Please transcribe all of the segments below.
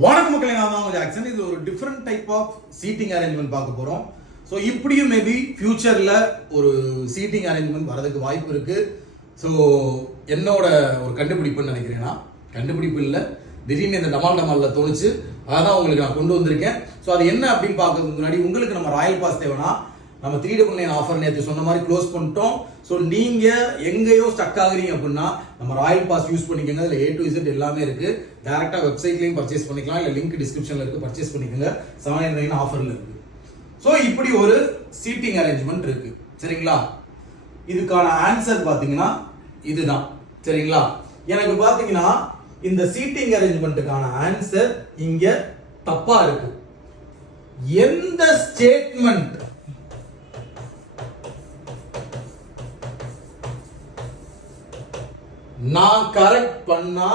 வணக்கம் மக்களே, நான் தான் ஜாக்சன். இது ஒரு different type of seating arrangement பார்க்க போறோம். ஸோ இப்படியும் மேபி ஃபியூச்சர்ல ஒரு சீட்டிங் அரேஞ்ச்மெண்ட் வரதுக்கு வாய்ப்பு இருக்கு. ஸோ என்னோட ஒரு கண்டுபிடிப்புன்னு நினைக்கிறேன்னா, கண்டுபிடிப்பு இல்லை, திடீர்னு இந்த டமாலில் தோணுச்சு, அதான் உங்களுக்கு நான் கொண்டு வந்திருக்கேன். ஸோ அது என்ன அப்படின்னு பார்க்கறதுக்கு முன்னாடி உங்களுக்கு நம்ம ராயல் பாஸ் தேவைன்னா, நம்ம 399 ஆஃபர் நேற்று சொன்ன மாதிரி க்ளோஸ் பண்ணிட்டோம். ஸோ நீங்க எங்கேயோ ஸ்டக் ஆகுறீங்க அப்படின்னா நம்ம ராயல் பாஸ் யூஸ் பண்ணிக்கோங்க. அதில் A to Z எல்லாமே இருக்கு. டேரக்டா வெப்சைட்லையும் பர்ச்சேஸ் பண்ணிக்கலாம், இல்லை லிங்க் டிஸ்கிரிப்ஷன்ல இருக்கு, பர்ச்சேஸ் பண்ணிக்கோங்க. 799 ஆஃபர்ல இருக்கு. ஸோ இப்படி ஒரு சீட்டிங் அரேஞ்ச்மெண்ட் இருக்கு, சரிங்களா? இதுக்கான ஆன்சர் பாத்தீங்கன்னா இதுதான், சரிங்களா? எனக்கு பாத்தீங்கன்னா இந்த சீட்டிங் அரேஞ்ச்மெண்ட்டுக்கான ஆன்சர் இங்க தப்பா இருக்கு. எந்த ஸ்டேட்மெண்ட் நான் கரெக்ட் பண்ணா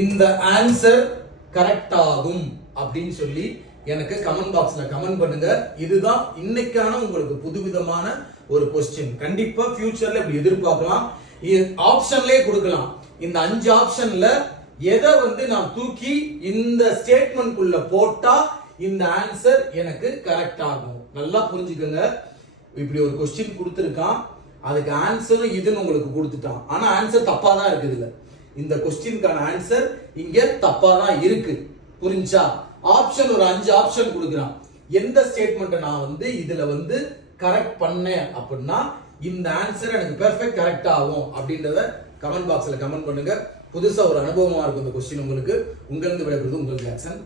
இந்த ஆன்சர் கரெக்ட் ஆகும் அப்படின்னு சொல்லி எனக்கு கமெண்ட் பாக்ஸ்ல கமெண்ட் பண்ணுங்க. இதுதான் இன்னைக்கான உங்களுக்கு புதுவிதமான ஒரு क्वेश्चन. கண்டிப்பா ஃபியூச்சர்ல இப்படி எதிர்பார்க்கலாம். ஆப்ஷன்லயே கொடுக்கலாம். இந்த 5 ஆப்ஷன்ல எதை நான் தூக்கி இந்த ஸ்டேட்மெண்ட் குள்ள போட்டா இந்த ஆன்சர் எனக்கு கரெக்ட் ஆகும். நல்லா புரிஞ்சுக்கோங்க. இப்படி ஒரு क्वेश्चन கொடுத்திருக்கான், அதுக்கு ஆன்சரும் இதுன்னு உங்களுக்கு கொடுத்துட்டான். ஆனா ஆன்சர் தப்பா தான் இருக்குது. இல்ல, இந்த क्वेश्चनக்கான ஆன்சர் இங்க தப்பா தான் இருக்கு. புரிஞ்சா? ஆப்ஷன் ஒரு 5 ஆப்ஷன் கொடுக்குறான். எந்த ஸ்டேட்மெண்ட் நான் இதுல கரெக்ட் பண்ணேன் அப்படின்னா இந்த ஆன்சர் எனக்கு பெர்ஃபெக்ட் கரெக்ட் ஆகும் அப்படின்றத கமெண்ட் பாக்ஸ்ல கமெண்ட் பண்ணுங்க. புதுசா ஒரு அனுபவமா இருக்கும் இந்த क्वेश्चन உங்களுக்கு. உங்களிருந்து விடைபெறுவது உங்கள் ஜாக்சன்.